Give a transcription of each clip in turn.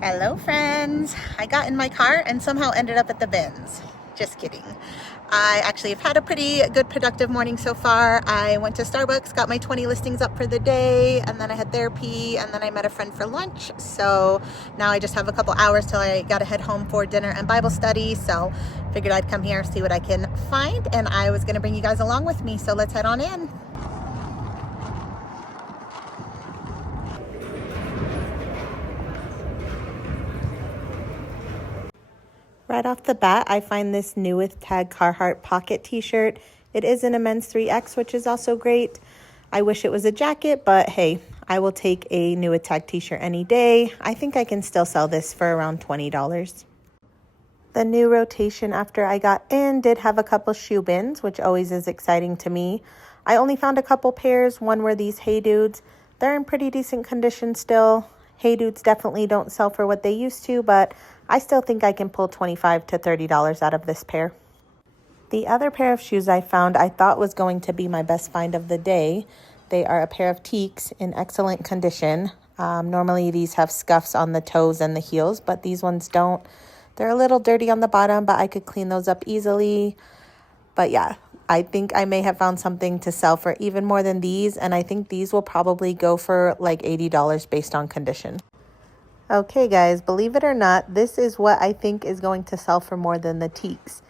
Hello friends! I got in my car and somehow ended up at the bins. Just kidding. I actually have had a pretty good productive morning so far. I went to Starbucks, got my 20 listings up for the day, and then I had therapy, and then I met a friend for lunch. So now I just have a couple hours till I gotta head home for dinner and Bible study. So figured I'd come here, see what I can find, and I was gonna bring you guys along with me. So let's head on in. Right off the bat, I find this new with tag Carhartt pocket t-shirt. It is in a men's 3X, which is also great. I wish it was a jacket, but hey, I will take a new with tag t-shirt any day. I think I can still sell this for around $20. The new rotation after I got in did have a couple shoe bins, which always is exciting to me. I only found a couple pairs. One were these Hey Dudes. They're in pretty decent condition still. Hey Dudes definitely don't sell for what they used to, but I still think I can pull $25 to $30 out of this pair. The other pair of shoes I found I thought was going to be my best find of the day. They are a pair of teaks in excellent condition. Normally these have scuffs on the toes and the heels, but these ones don't. They're a little dirty on the bottom, but I could clean those up easily. But yeah, I think I may have found something to sell for even more than these, and I think these will probably go for like $80 based on condition. Okay guys, believe it or not, this is what I think is going to sell for more than the teaks.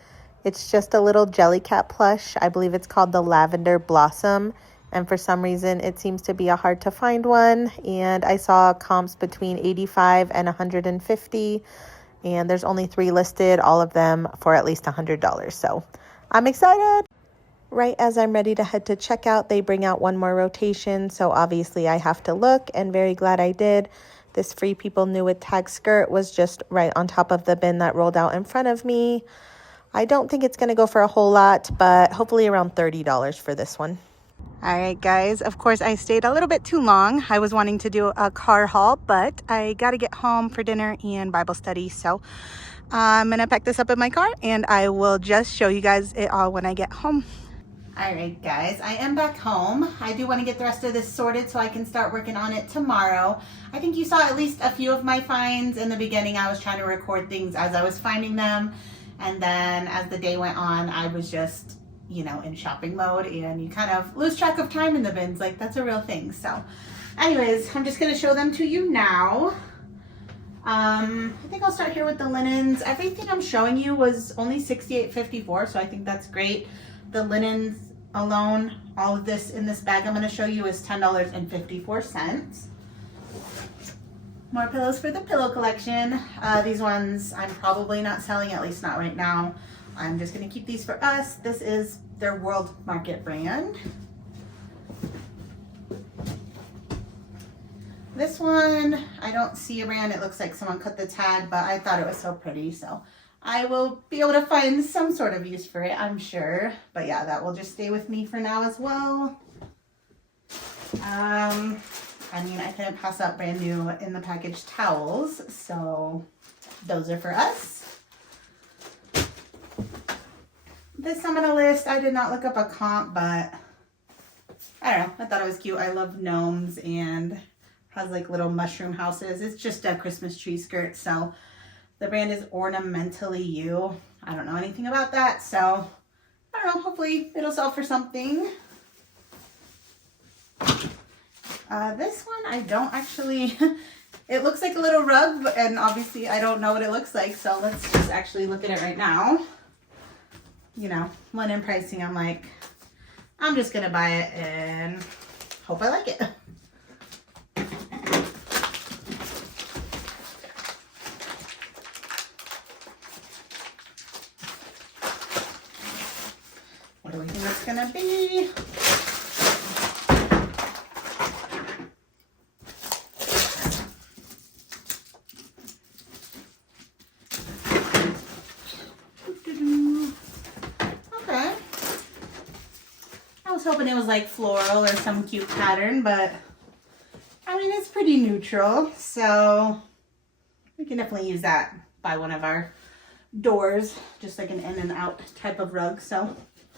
It's just a little Jellycat plush. I believe it's called the Lavender Blossom, and for some reason it seems to be a hard to find one, and I saw comps between 85 and 150, and there's only 3 listed, all of them for at least $100, so I'm excited. Right as I'm ready to head to checkout, they bring out one more rotation, so obviously I have to look, and very glad I did. This Free People New with Tag skirt was just right on top of the bin that rolled out in front of me. I don't think it's going to go for a whole lot, but hopefully around $30 for this one. All right, guys, of course I stayed a little bit too long. I was wanting to do a car haul, but I got to get home for dinner and Bible study, so I'm going to pack this up in my car, and I will just show you guys it all when I get home. All right, guys, I am back home. I do want to get the rest of this sorted so I can start working on it tomorrow. I think you saw at least a few of my finds. In the beginning, I was trying to record things as I was finding them. And then as the day went on, I was just, you know, in shopping mode, and you kind of lose track of time in the bins. Like, that's a real thing. So anyways, I'm just going to show them to you now. I think I'll start here with the linens. Everything I'm showing you was only $68.54, so I think that's great. The linens alone, all of this in this bag I'm going to show you is $10.54. More pillows for the pillow collection. These ones I'm probably not selling, at least not right now. I'm just going to keep these for us. This is their World Market brand. This one, I don't see a brand. It looks like someone cut the tag, but I thought it was so pretty, so I will be able to find some sort of use for it, I'm sure. But yeah, that will just stay with me for now as well. I mean, I couldn't pass up brand new in the package towels, so those are for us. This I'm gonna list. I did not look up a comp, but I don't know. I thought it was cute. I love gnomes, and has like little mushroom houses. It's just a Christmas tree skirt, so the brand is Ornamentally You. I don't know anything about that, so I don't know. Hopefully it'll sell for something. This one, I don't actually, it looks like a little rug, and obviously I don't know what it looks like, so let's just actually look at it right now. You know, linen pricing, I'm like, I'm just gonna buy it and hope I like it. What do we think it's gonna be? Okay. I was hoping it was like floral or some cute pattern, but I mean, it's pretty neutral, so we can definitely use that by one of our doors, just like an in and out type of rug. So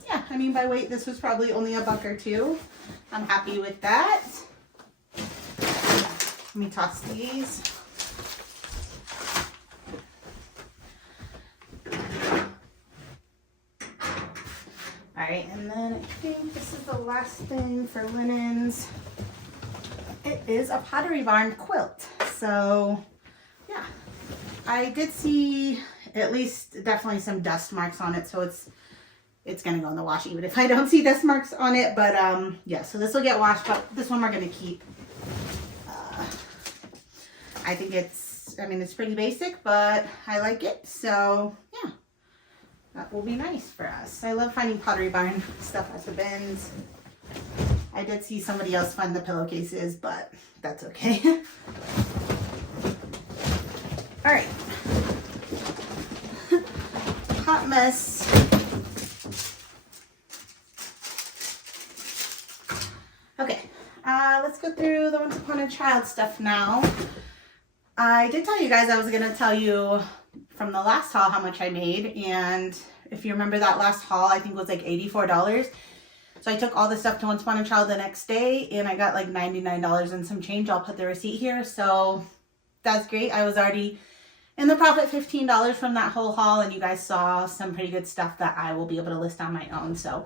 yeah, I mean, by weight, this was probably only $1 or $2. I'm happy with that. Let me toss these. right, and then I think this is the last thing for linens. It is a Pottery Barn quilt. So yeah, I did see at least definitely some dust marks on it, so it's gonna go in the wash even if I don't see dust marks on it. But yeah, so this will get washed, but this one we're gonna keep. I think it's pretty basic, but I like it, so yeah, that will be nice for us. I love finding Pottery Barn stuff at the bins. I did see somebody else find the pillowcases, but that's okay. All right. Hot mess. Okay, let's go through the Once Upon a Child stuff now. I did tell you guys I was going to tell you from the last haul how much I made, and if you remember that last haul, I think it was like $84. So I took all the stuff to Once Upon a Child the next day, and I got like $99 and some change. I'll put the receipt here, so that's great. I was already in the profit, $15 from that whole haul, and you guys saw some pretty good stuff that I will be able to list on my own, so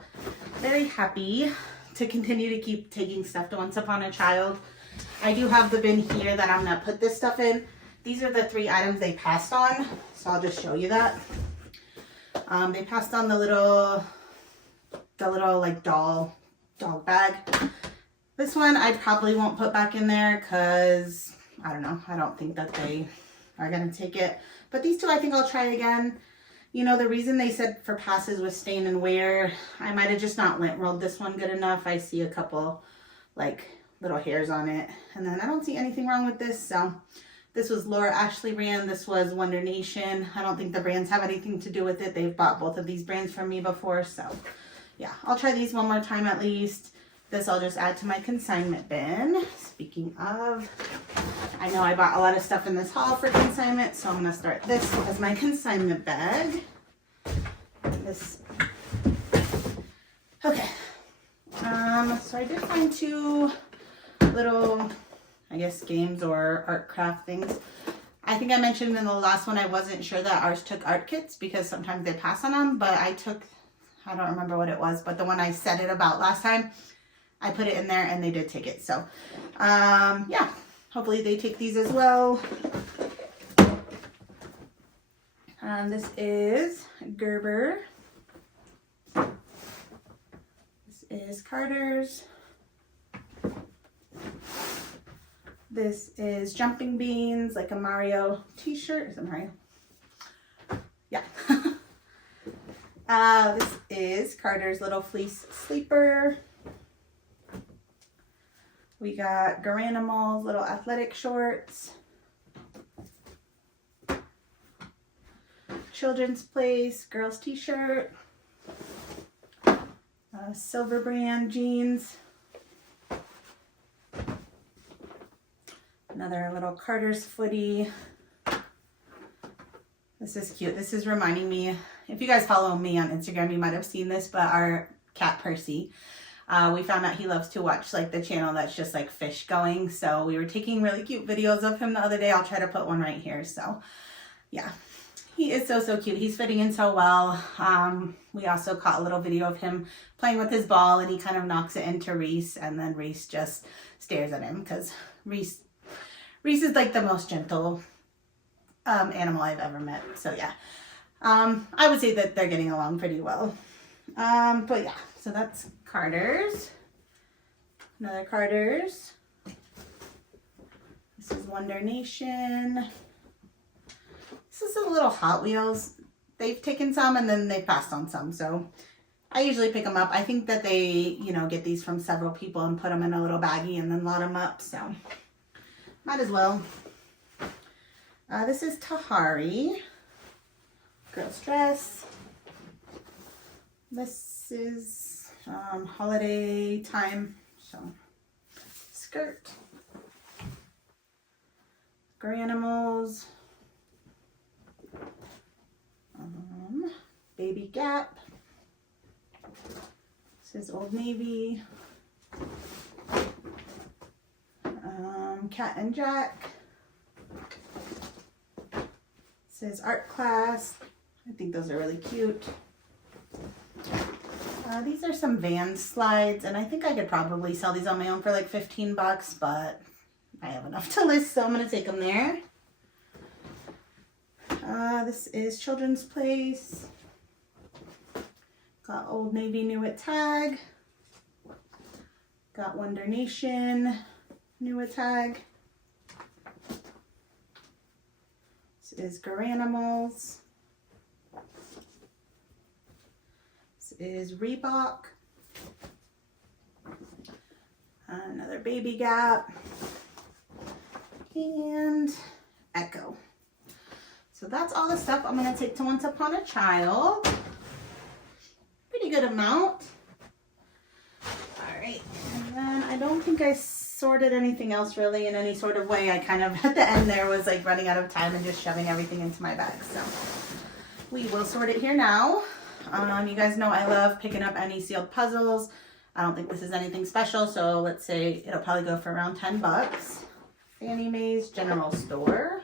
very happy to continue to keep taking stuff to Once Upon a Child. I do have the bin here that I'm going to put this stuff in. These are the 3 items they passed on, so I'll just show you that. They passed on the little like dog bag. This one I probably won't put back in there because I don't know. I don't think that they are going to take it. But these 2 I think I'll try again. You know, the reason they said for passes was stain and wear. I might have just not lint rolled this one good enough. I see a couple like little hairs on it, and then I don't see anything wrong with this. So this was Laura Ashley brand. This was Wonder Nation. I don't think the brands have anything to do with it. They've bought both of these brands from me before, so yeah, I'll try these one more time at least. This I'll just add to my consignment bin. Speaking of, I know I bought a lot of stuff in this haul for consignment, so I'm going to start this as my consignment bag. This, okay. So I did find 2 little, I guess, games or art craft things. I think I mentioned in the last one I wasn't sure that ours took art kits because sometimes they pass on them, but I don't remember what it was, but the one I said it about last time, I put it in there and they did take it. So yeah, hopefully they take these as well. This is Gerber. This is Carter's. This is Jumping Beans, like a Mario t-shirt. Is it Mario? Yeah. This is Carter's Little Fleece Sleeper. We got Garanimals Little Athletic Shorts. Children's Place Girls T-shirt. Silver Brand Jeans. Another little Carter's Footy. This is cute. This is reminding me, if you guys follow me on Instagram, you might have seen this, but our cat Percy, we found out he loves to watch like the channel that's just like fish going. So we were taking really cute videos of him the other day. I'll try to put one right here. So yeah, he is so cute. He's fitting in so well. We also caught a little video of him playing with his ball, and he kind of knocks it into Reese, and then Reese just stares at him because Reese is like the most gentle animal I've ever met. So yeah, I would say that they're getting along pretty well. But yeah, so that's Carter's. Another Carter's. This is Wonder Nation. This is a little Hot Wheels. They've taken some and then they passed on some. So I usually pick them up. I think that they, you know, get these from several people and put them in a little baggie and then lot them up. So might as well. This is Tahari. Girl's dress. This is holiday time. So skirt. Garanimals. Baby Gap. This is Old Navy. Cat and Jack. This is Art Class. I think those are really cute. These are some Vans slides, and I think I could probably sell these on my own for like 15 bucks, but I have enough to list, so I'm gonna take them there. This is Children's Place. Got Old Navy new at tag. Got Wonder Nation new at tag. This is Garanimals. This is Reebok. Another Baby Gap. And Echo. So that's all the stuff I'm going to take to Once Upon a Child. Pretty good amount. All right. And then I don't think I sorted anything else really in any sort of way. I kind of, at the end there, was like running out of time and just shoving everything into my bag. So we will sort it here now. You guys know I love picking up any sealed puzzles. I don't think this is anything special, so let's say it'll probably go for around 10 bucks. Fannie Mae's General Store.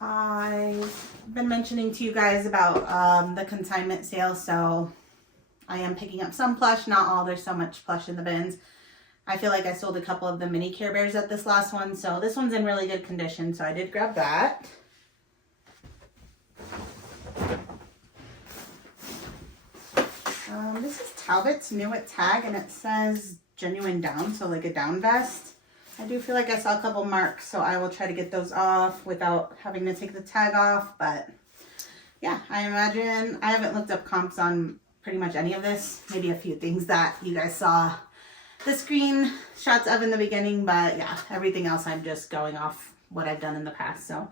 I've been mentioning to you guys about the consignment sale, so I am picking up some plush, not all. There's so much plush in the bins. I feel like I sold a couple of the mini Care Bears at this last one, so this one's in really good condition, so I did grab that. This is Talbot's new at tag, and it says genuine down, so like a down vest. I do feel like I saw a couple marks, so I will try to get those off without having to take the tag off. But yeah, I imagine, I haven't looked up comps on pretty much any of this. Maybe a few things that you guys saw the screenshots of in the beginning, but yeah, everything else I'm just going off what I've done in the past. So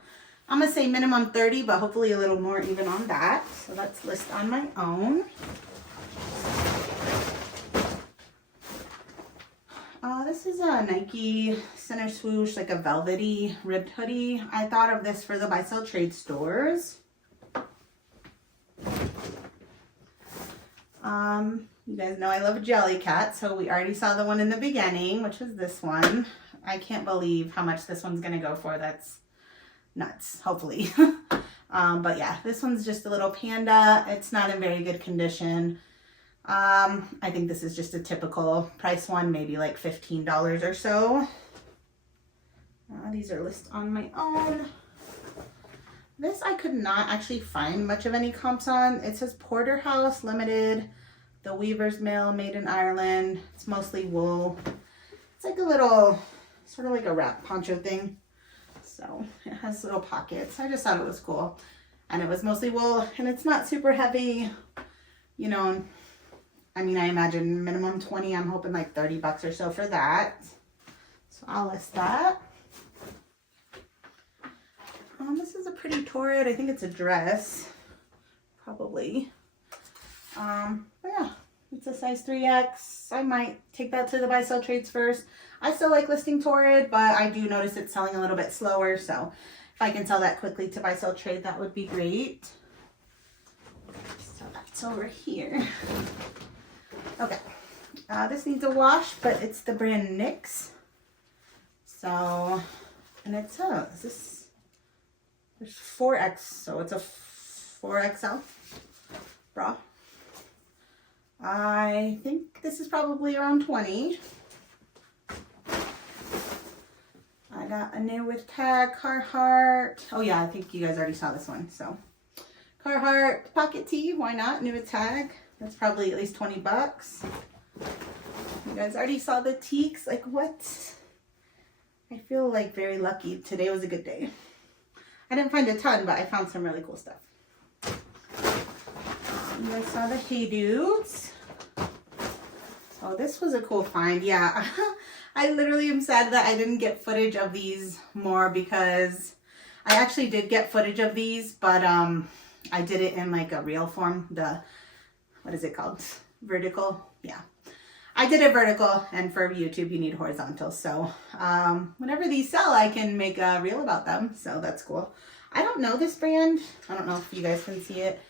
I'm gonna say minimum 30, but hopefully a little more even on that. So let's list on my own. This is a Nike Center Swoosh, like a velvety ribbed hoodie. I thought of this for the buy sell trade stores. You guys know I love a Jellycat, so we already saw the one in the beginning, which is this one. I can't believe how much this one's gonna go for. That's nuts, hopefully. But yeah, this one's just a little panda. It's not in very good condition. I think this is just a typical price one, maybe like $15 or so. These are listed on my own. This I could not actually find much of any comps on. It says Porterhouse Limited, the Weaver's Mill, made in Ireland. It's mostly wool. It's like a little, sort of like a wrap poncho thing. So it has little pockets. I just thought it was cool. And it was mostly wool, and it's not super heavy, you know. I mean, I imagine minimum 20. I'm hoping like 30 bucks or so for that. So I'll list that. This is a pretty torrid. I think it's a dress, probably. But yeah, it's a size 3X. I might take that to the buy sell trades first. I still like listing torrid, but I do notice it's selling a little bit slower. So if I can sell that quickly to buy sell trade, that would be great. So that's over here. Okay, this needs a wash, but it's the brand NYX. So, and it's there's 4X, so it's a 4XL bra. I think this is probably around 20. I got a new with tag, Carhartt. Oh yeah, I think you guys already saw this one. So Carhartt pocket tee, why not? New with tag. That's probably at least 20 bucks. You guys already saw the teaks. Like what? I feel like very lucky. Today was a good day. I didn't find a ton, but I found some really cool stuff. You guys saw the Hey Dudes. Oh, this was a cool find. Yeah, I literally am sad that I didn't get footage of these more, because I actually did get footage of these, but I did it in like a reel form. What is it called? Vertical? Yeah. I did it vertical, and for YouTube you need horizontal. So whenever these sell, I can make a reel about them. So that's cool. I don't know this brand. I don't know if you guys can see it.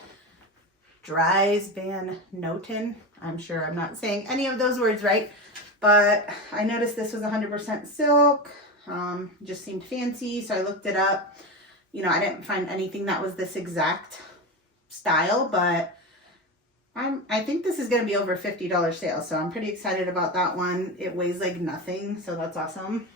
Dries Van Noten. I'm sure I'm not saying any of those words right, but I noticed this was 100% silk. Just seemed fancy, so I looked it up. You know, I didn't find anything that was this exact style, but I think this is going to be over $50 sale, so I'm pretty excited about that one. It weighs like nothing, so that's awesome.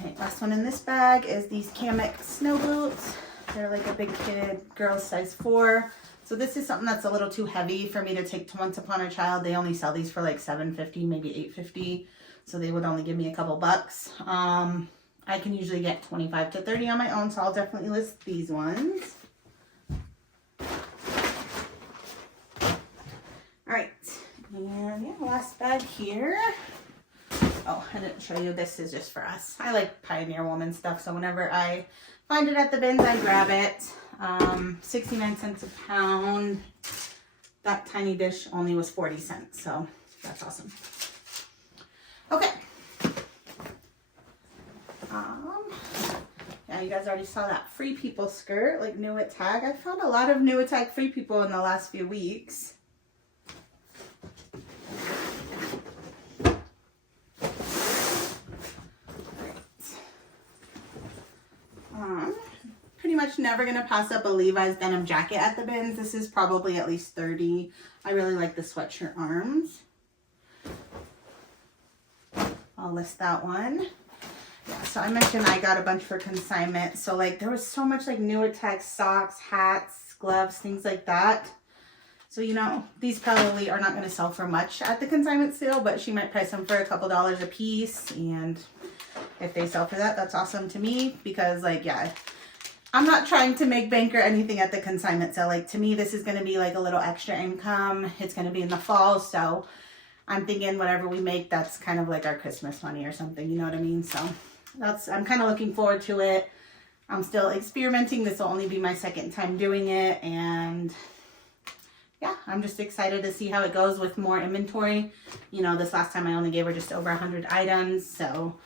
Okay, last one in this bag is these Kamek snow boots. They're like a big kid, girls size 4. So this is something that's a little too heavy for me to take to Once Upon a Child. They only sell these for like $7.50, maybe $8.50. So they would only give me a couple bucks. I can usually get 25 to 30 on my own, so I'll definitely list these ones. All right, and yeah, last bag here. Oh, I didn't show you, this is just for us. I like Pioneer Woman stuff, so whenever I find it at the bins, I grab it. 69 cents a pound. That tiny dish only was 40 cents, so that's awesome. Okay. Yeah, you guys already saw that Free People skirt, like new at Tag. I found a lot of new at Tag Free People in the last few weeks. Pretty much never gonna pass up a Levi's denim jacket at the bins. This is probably at least 30. I really like the sweatshirt arms. I'll list that one. Yeah, so I mentioned I got a bunch for consignment. So like there was so much like new at Tag socks, hats, gloves, things like that. So, you know, these probably are not going to sell for much at the consignment sale, but she might price them for a couple dollars a piece. And if they sell for that, that's awesome to me because like, yeah, I'm not trying to make bank or anything at the consignment sale. Like to me, this is going to be like a little extra income. It's going to be in the fall. So I'm thinking whatever we make, that's kind of like our Christmas money or something. You know what I mean? So I'm kind of looking forward to it. I'm still experimenting. This will only be my second time doing it. And yeah, I'm just excited to see how it goes with more inventory. You know, this last time I only gave her just over 100 items. So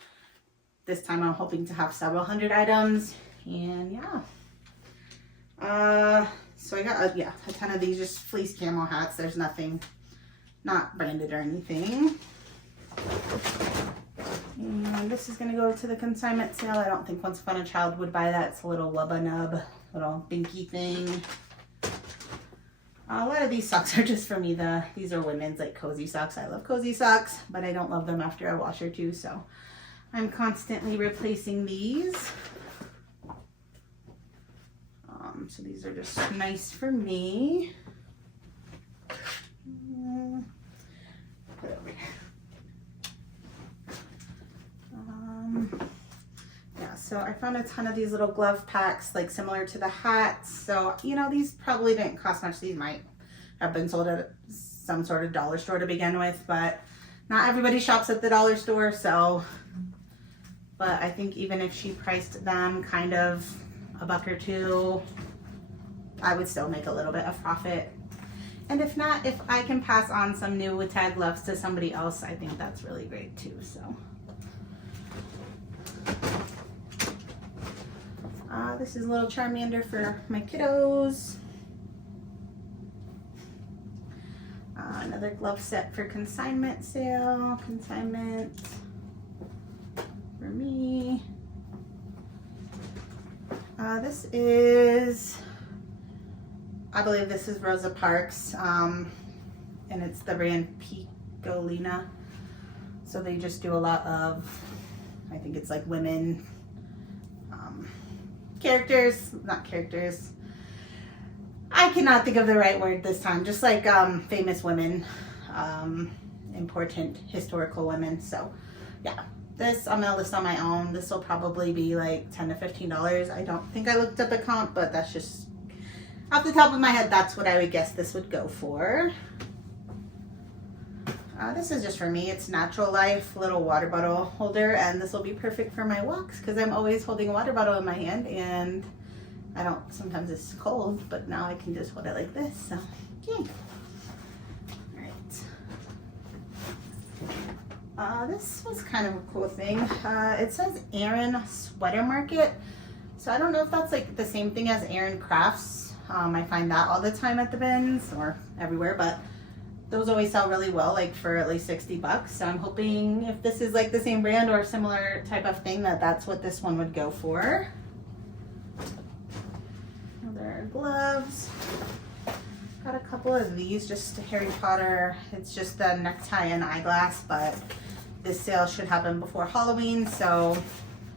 this time I'm hoping to have several hundred items. And yeah. So I got, a ton of these just fleece camo hats. There's nothing, not branded or anything. And this is going to go to the consignment sale. I don't think Once Upon a Child would buy that. It's a little wubba nub, little binky thing. A lot of these socks are just for me. These are women's like cozy socks. I love cozy socks, but I don't love them after I wash or two. So I'm constantly replacing these. So these are just nice for me. Put it over here. Yeah, so I found a ton of these little glove packs, like similar to the hats. So, you know, these probably didn't cost much. These might have been sold at some sort of dollar store to begin with, but not everybody shops at the dollar store. So, but I think even if she priced them kind of a buck or two, I would still make a little bit of profit. And if not, if I can pass on some new with Tag gloves to somebody else, I think that's really great too. So. This is a little Charmander for my kiddos. Another glove set for consignment sale. Consignment for me. This is, I believe this is Rosa Parks, and it's the brand Picolina. So they just do a lot of, I think it's like women characters, not characters. I cannot think of the right word this time. Just like famous women, important historical women. So yeah, this I'm gonna list on my own. This will probably be like $10 to $15. I don't think I looked up a count, but that's just off the top of my head. That's what I would guess this would go for. This is just for me. It's Natural Life little water bottle holder, and this will be perfect for my walks because I'm always holding a water bottle in my hand, and I don't, sometimes it's cold, but now I can just hold it like this. So, yay. All right. This was kind of a cool thing. It says Aaron Sweater Market. So I don't know if that's like the same thing as Aaron Crafts. I find that all the time at the bins or everywhere, but those always sell really well, like for at least 60 bucks. So I'm hoping if this is like the same brand or a similar type of thing, that's what this one would go for. Other gloves. Got a couple of these, just Harry Potter. It's just the necktie and eyeglass, but this sale should happen before Halloween, so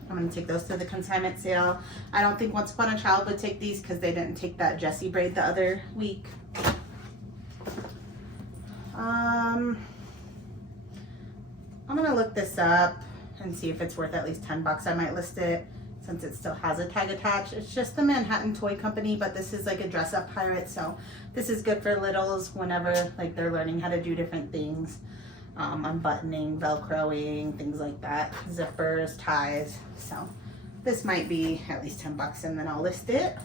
I'm gonna take those to the consignment sale. I don't think Once Upon a Child would take these because they didn't take that Jessie braid the other week. I'm gonna look this up and see if it's worth at least 10 bucks. I might list it since it still has a tag attached. It's just the Manhattan Toy Company, but this is like a dress up pirate, so this is good for littles whenever like they're learning how to do different things. Unbuttoning, velcroing, things like that, zippers, ties. So this might be at least 10 bucks, and then I'll list it.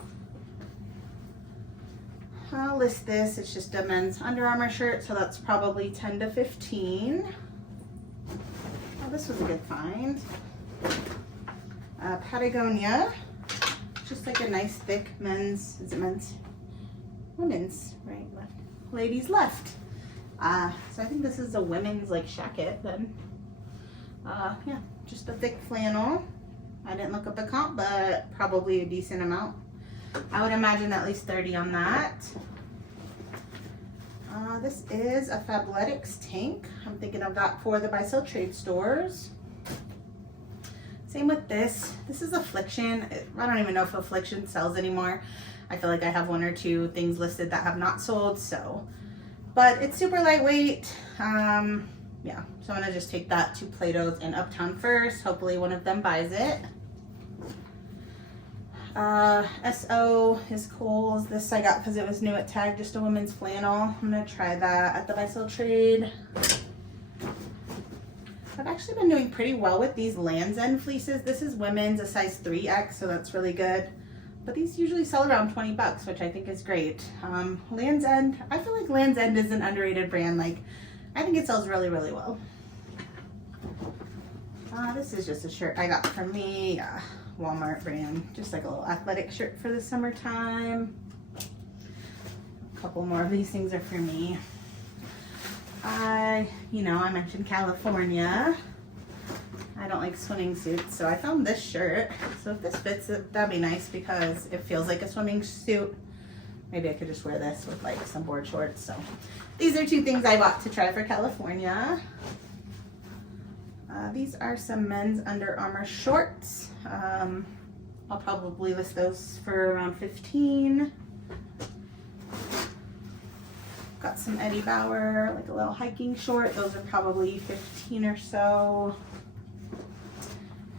I'll list this. It's just a men's Under Armour shirt, so that's probably 10 to 15. Oh, this was a good find. Patagonia, just like a nice thick men's, is it men's? Women's, right, left. Ladies left. So I think this is a women's like shacket then. Yeah, just a thick flannel. I didn't look up a comp, but probably a decent amount. I would imagine at least 30 on that. This is a Fabletics tank. I'm thinking of that for the buy sell trade stores. Same with this. This is Affliction. I don't even know if Affliction sells anymore. I feel like I have one or two things listed that have not sold, so. But it's super lightweight. Yeah, so I'm gonna just take that to Plato's in Uptown first. Hopefully one of them buys it. SO is Kohl's. This I got because it was new at Tag, just a women's flannel. I'm gonna try that at the buy sell trade. I've actually been doing pretty well with these Land's End fleeces. This is women's, a size 3X, so that's really good. But these usually sell around 20 bucks, which I think is great. Land's End, I feel like Land's End is an underrated brand. Like, I think it sells really, really well. This is just a shirt I got from me, Walmart brand. Just like a little athletic shirt for the summertime. A couple more of these things are for me. I mentioned California. I don't like swimming suits, so I found this shirt. So if this fits, that'd be nice because it feels like a swimming suit. Maybe I could just wear this with like some board shorts. So these are two things I bought to try for California. These are some men's Under Armour shorts. I'll probably list those for around 15. Got some Eddie Bauer, like a little hiking short. Those are probably 15 or so.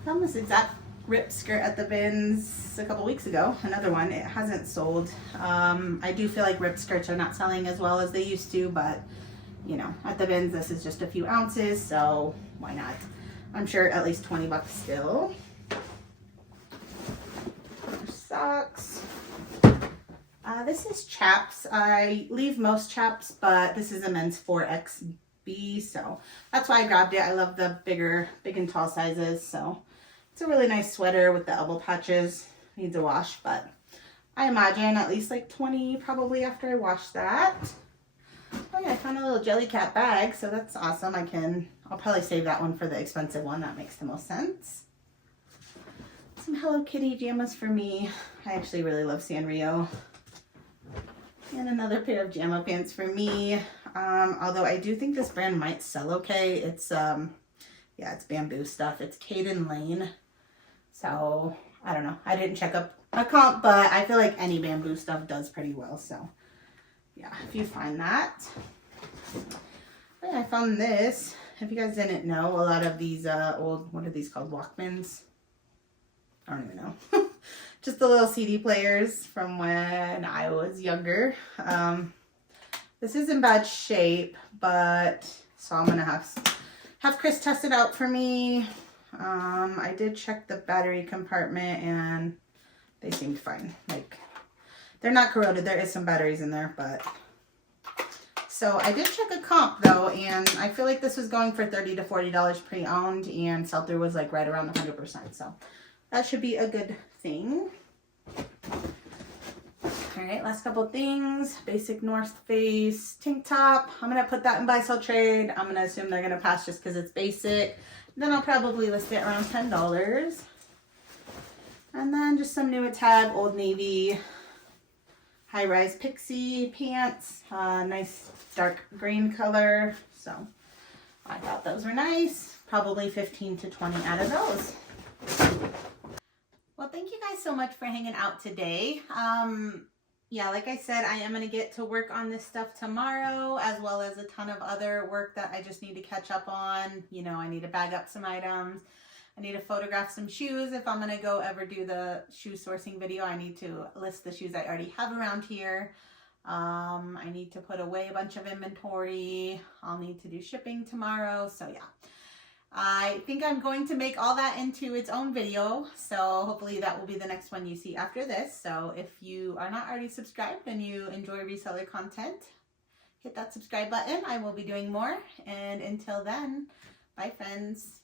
Found this exact rip skirt at the bins a couple weeks ago. Another one. It hasn't sold. I do feel like rip skirts are not selling as well as they used to, but you know, at the bins this is just a few ounces, so why not? I'm sure at least 20 bucks still. Socks. This is chaps. I leave most chaps, but this is a men's 4XB, so that's why I grabbed it. I love the big and tall sizes, so it's a really nice sweater with the elbow patches. Needs a wash, but I imagine at least like 20 probably after I wash that. Oh yeah, I found a little Jellycat bag, so that's awesome. I'll probably save that one for the expensive one. That makes the most sense. Some Hello Kitty jammas for me. I actually really love Sanrio. And another pair of JAMA pants for me. Although I do think this brand might sell okay. It's yeah, it's bamboo stuff. It's Caden Lane. So I don't know. I didn't check up a comp, but I feel like any bamboo stuff does pretty well. So yeah, if you find that. But yeah, I found this. If you guys didn't know, a lot of these old, what are these called? Walkmans? I don't even know. Just the little CD players from when I was younger. This is in bad shape, but so I'm gonna have Chris test it out for me. I did check the battery compartment and they seemed fine. Like, they're not corroded. There is some batteries in there, but so I did check a comp though, and I feel like this was going for $30 to $40 pre-owned, and sell-through was like right around 100%. So that should be a good thing. All right, last couple things. Basic North Face tank top. I'm gonna put that in buy sell trade. I'm gonna assume they're gonna pass just because it's basic. Then I'll probably list it around $10. And then just some new at Tag Old Navy high-rise pixie pants, nice dark green color. So I thought those were nice. Probably 15 to 20 out of those. Well, thank you guys so much for hanging out today. Yeah, like I said, I am going to get to work on this stuff tomorrow, as well as a ton of other work that I just need to catch up on. You know, I need to bag up some items. I need to photograph some shoes. If I'm going to go ever do the shoe sourcing video, I need to list the shoes I already have around here. I need to put away a bunch of inventory. I'll need to do shipping tomorrow. So yeah, I think I'm going to make all that into its own video. So hopefully that will be the next one you see after this. So if you are not already subscribed and you enjoy reseller content, hit that subscribe button. I will be doing more. And until then, bye friends.